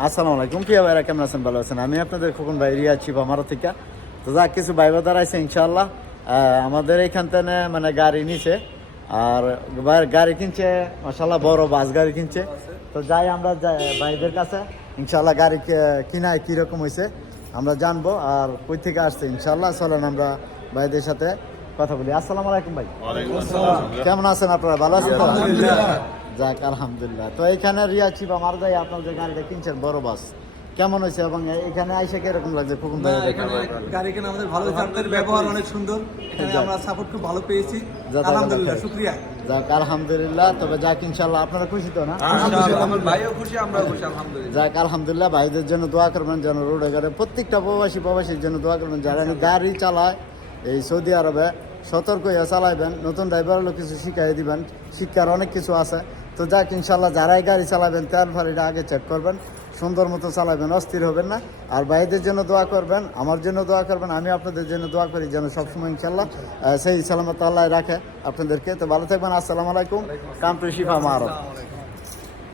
আসসালামু আলাইকুম, কি ভাইরা কেমন আছেন? ভালো আছেন? আমি আপনাদের খোকন ভাই রিয়া চিপ আমার থেকে। তো যা কিছু ভাই বাদার আছে ইনশাল্লাহ আমাদের এইখান থেকে মানে গাড়ি নিছে আর গাড়ি কিনছে, মাশাল্লাহ বড় বাস গাড়ি কিনছে। তো যাই আমরা ভাইদের কাছে ইনশাল্লাহ গাড়ি কিনায় কীরকম হয়েছে আমরা জানবো আর কই থেকে আসছে ইনশাল্লাহ। চলেন আমরা ভাইদের সাথে কথা বলি। আসসালামু আলাইকুম ভাই, কেমন আছেন আপনারা? ভালো আছেন তো? যাক আলহামদুলিল্লাহ। তো এখানে রিয়া চিপ আমার যাই আপনার যে গাড়িটা কিনছেন বড় বাস কেমন হয়েছে এবং এখানে আইসা কিরকম লাগছে? খুব এখানে গাড়ি কেনা আমাদের ভালো, আপনাদের ব্যবহার অনেক সুন্দর, এখানে আমরা সাপোর্ট খুব ভালো পেয়েছি, আলহামদুলিল্লাহ, শুকরিয়া। যাক আলহামদুলিল্লাহ। তবে যাক ইনশাল্লাহ আপনারা খুশি তো না? আমার ভাইও খুশি, আমরাও খুশি, আলহামদুলিল্লাহ। যাক আলহামদুলিল্লাহ। ভাইদের জন্য দোয়া করবেন যেন রোডে ঘাটে প্রত্যেকটা প্রবাসীর জন্য দোয়া করবেন যারা গাড়ি চালায় এই সৌদি আরবে সতর্ক হয়ে চালাইবেন। নতুন ড্রাইভার হলো কিছু শিখাই দিবেন, শিক্ষার অনেক কিছু আছে। তো যাক ইনশাল্লাহ যারাই গাড়ি চালাবেন তেল ফারিটা আগে চেক করবেন, সুন্দর মতো চালাবেন, অস্থির হবেন না। আর ভাইদের জন্য দোয়া করবেন, আমার জন্য দোয়া করবেন, আমি আপনাদের জন্য দোয়া করি যেন সবসময় ইনশাল্লাহ সেই সালামত আল্লাহ রাখে আপনাদেরকে। তো ভালো থাকবেন। আসসালামু আলাইকুম, কাম টু শিফা মারব।